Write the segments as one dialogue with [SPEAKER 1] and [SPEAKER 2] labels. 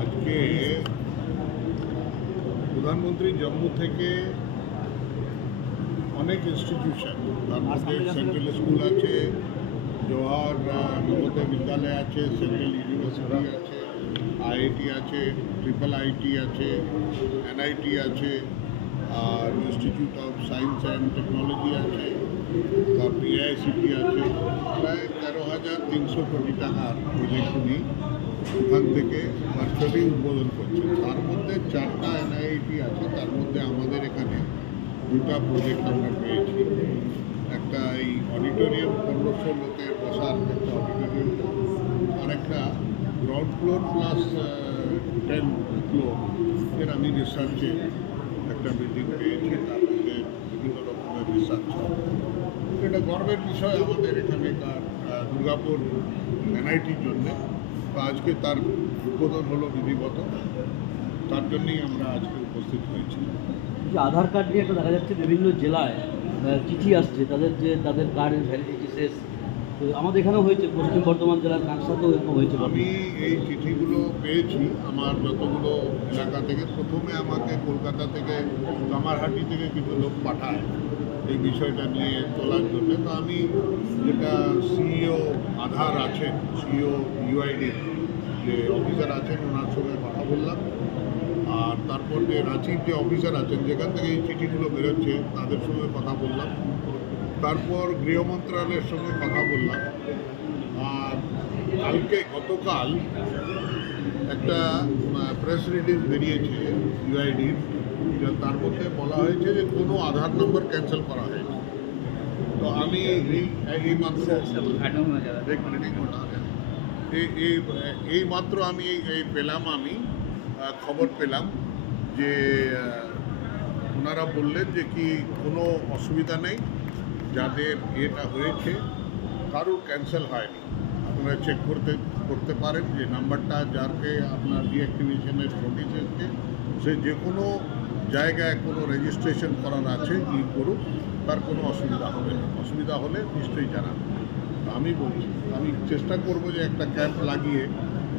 [SPEAKER 1] আজকে প্রধানমন্ত্রী জম্মু থেকে অনেক ইনস্টিটিউশন তার মধ্যে সেন্ট্রাল স্কুল আছে জওয়াহর আহ, নবোদয় বিদ্যালয় আছে সেন্ট্রাল ইউনিভার্সিটি আছে আইআইটি আছে ট্রিপল আইটি আছে এনআইটি আছে আর institute of science and technology আছে। তারপর এআইসিটি আছে। প্রায় তেরো হাজার তিনশো কোটি টাকার প্রজেক্ট উনি ওখান থেকে ভার্চুয়ালি উদ্বোধন করছে তার মধ্যে চারটা এনআইটি আছে। তার মধ্যে আমাদের এখানে দুটা প্রজেক্ট আমরা পেয়েছি। একটা এই অডিটোরিয়াম পনেরোশো লোকের বসার একটা অডিটোরিয়াম আর একটা ground floor plus ten floor এর আমি রিসার্চে একটা বিল্ডিং পেয়েছি। তার মধ্যে বিভিন্ন রকমের রিসার্চ এটা গর্বের বিষয় আমাদের এখানেকার দুর্গাপুর এনআইটির জন্যে। তো আজকে তার উদ্বোধন হলো বিধিবত। তার জন্যই আমরা আজকে উপস্থিত হয়েছি।
[SPEAKER 2] যে আধার কার্ড নিয়ে একটা দেখা যাচ্ছে বিভিন্ন জেলায় চিঠি আসছে। তাদের যে তাদের কার্ডের ভ্যালিডিটি শেষ। আমাদের এখানেও হয়েছে পশ্চিম বর্ধমান জেলার কাঁকসাতেও এরকম হয়েছে
[SPEAKER 1] আমি এই চিঠিগুলো পেয়েছি আমার যতগুলো এলাকা থেকে। প্রথমে আমাকে কলকাতা থেকে কামারহাটি থেকে কিছু লোক পাঠায়। এই বিষয়টা নিয়ে তোলার জন্য। তো আমি যেটা সিইও আধার আছেন, সিইও ইউআইডি যে অফিসার আছেন, ওনার সঙ্গে কথা বললাম। আর তারপর যে রাঁচির যে অফিসার আছেন, যেখান থেকে এই চিঠিগুলো বেরোচ্ছে, তাদের সঙ্গে কথা বললাম। তারপর গৃহ মন্ত্রণালয়ের সঙ্গে কথা বললাম। আর কালকে গতকাল একটা প্রেস রিলিজ বেরিয়েছে ইউআইডির। তার মধ্যে বলা হয়েছে যে কোনো আধার নম্বর ক্যান্সেল করা হয়েছে তো আমি এই এই মাত্র। এই মাত্র আমি এই- এই পেলাম আমি খবর পেলাম যে ওনারা বললেন যে কি কোনো অসুবিধা নেই যাদের এটা হয়েছে কারোর ক্যান্সেল হয়নি। আপনারা চেক করতে করতে পারেন যে নাম্বারটা যারকে আপনার ডিঅ্যাক্টিভেশনের নোটিশ এসছে সে যে কোনো জায়গায় কোনো রেজিস্ট্রেশন করার আছে ই করুক তার কোনো অসুবিধা হবে না। অসুবিধা হলে নিশ্চয়ই জানাবেন তো আমি বলছি আমি চেষ্টা করব যে একটা ক্যাম্প লাগিয়ে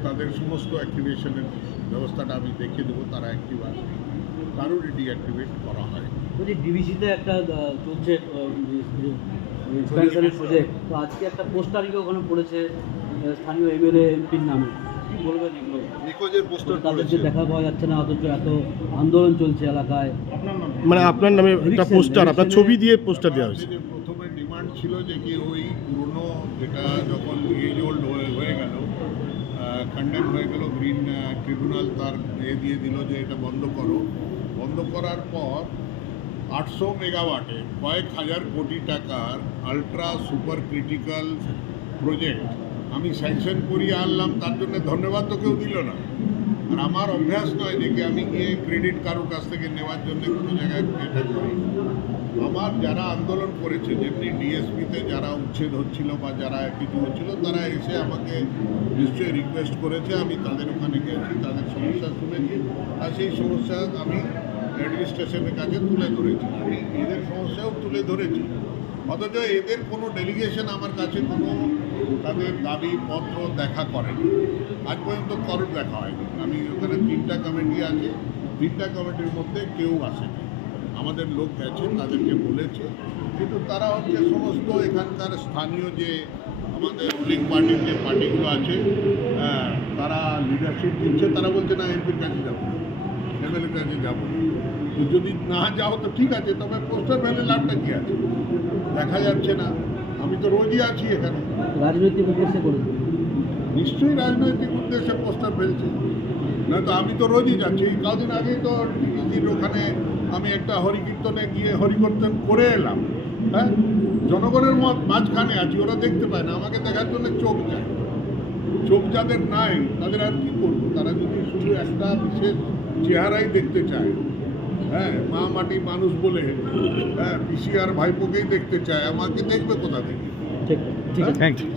[SPEAKER 1] তাদের সমস্ত অ্যাক্টিভেশনের ব্যবস্থাটা আমি দেখিয়ে দেবো তারা অ্যাক্টিভ আসবে কারোরই ডিঅ্যাক্টিভেট করা হয়।
[SPEAKER 2] বলছি ডিবিসিতে একটা চলছে প্রজেক্ট তো আজকে একটা পোস্টারিকে ওখানে পড়েছে স্থানীয় এমএলএ এমপির নামে। কি বলবেন এগুলো?
[SPEAKER 3] নিখোঁজের পোস্টার
[SPEAKER 2] তাদের যে দেখা পাওয়া যাচ্ছে না অথচ এত আন্দোলন চলছে এলাকায়।
[SPEAKER 4] মানে আপনার নামে একটা পোস্টার আপনার ছবি দিয়ে পোস্টার দেওয়া হয়েছে।
[SPEAKER 1] যে প্রথমে ডিমান্ড ছিল যে কি ওই পুরনো যেটা যখন এজ ওল্ড হয়ে হয়ে গেল কন্ডেম হয়ে গেল গ্রিন ট্রিবিউনাল তার এ দিয়ে দিল যে এটা বন্ধ করো। বন্ধ করার পর আটশো মেগাওয়াটে কয়েক হাজার কোটি টাকার আলট্রা সুপার ক্রিটিক্যাল প্রজেক্ট আমি স্যাংশন করিয়ে আনলাম, তার জন্য ধন্যবাদ তো কেউ দিল না। আর আমার অভ্যাস নয় যে আমি গিয়ে ক্রেডিট কারোর কাছ থেকে নেওয়ার জন্য কোনো জায়গায় এটা করি। আমার যারা আন্দোলন করেছে, যেমনি ডিএসপিতে যারা উচ্ছেদ হচ্ছিল বা যারা কিছু হচ্ছিল, তারা এসে আমাকে নিশ্চয়ই রিকোয়েস্ট করেছে, আমি তাদের ওখানে গেছি তাদের সমস্যা শুনেছি, আর সেই সমস্যা আমি অ্যাডমিনিস্ট্রেশনের কাছে তুলে ধরেছি। আমি এদের সমস্যাও তুলে ধরেছি। অথচ এদের কোনো ডেলিগেশন আমার কাছে কোনো তাদের দাবি পত্র দেখা করেনি। আজ পর্যন্ত কারোর দেখা হয়নি। আমি ওখানে তিনটা কমিটি আছে। তিনটা কমিটির মধ্যে কেউ আসেনি। আমাদের লোক গেছে, তাদেরকে বলেছে। কিন্তু তারা হচ্ছে সমস্ত এখানকার স্থানীয় যে আমাদের রুলিং পার্টির যে পার্টিগুলো আছে তারা লিডারশিপ দিচ্ছে। তারা বলছে, না, এমপির কাছে যাব এমএলএর কাছে যাব তো যদি না যাও তো ঠিক আছে তবে পোস্টার ভ্যালে লাভটা কী আছে? দেখা যাচ্ছে না। আমি তো রোজই আছি এখানে।
[SPEAKER 2] রাজনৈতিক উদ্দেশ্যে করেছে
[SPEAKER 1] নিশ্চয়ই রাজনৈতিক উদ্দেশ্যে পোস্টার ফেলছে। না তো আমি তো রোজই যাচ্ছি। কদিন আগেই তো দিদির ওখানে আমি একটা হরিকীর্তনে গিয়ে হরিকীর্তন করে এলাম। হ্যাঁ? জনগণের মত মাঝখানে আছি ওরা দেখতে পায় না। আমাকে দেখার জন্য চোখ যায়। চোখ যাদের নাই তাদের আর কি করব? তারা যদি শুধু একটা বিশেষ চেহারাই দেখতে চায় হ্যাঁ মা মাটি মানুষ বলে হ্যাঁ পিসি আর ভাইপোকেই দেখতে চায়। আমাকে দেখবে কোথা থেকে?
[SPEAKER 2] ঠিক ঠিক
[SPEAKER 4] থ্যাংক ইউ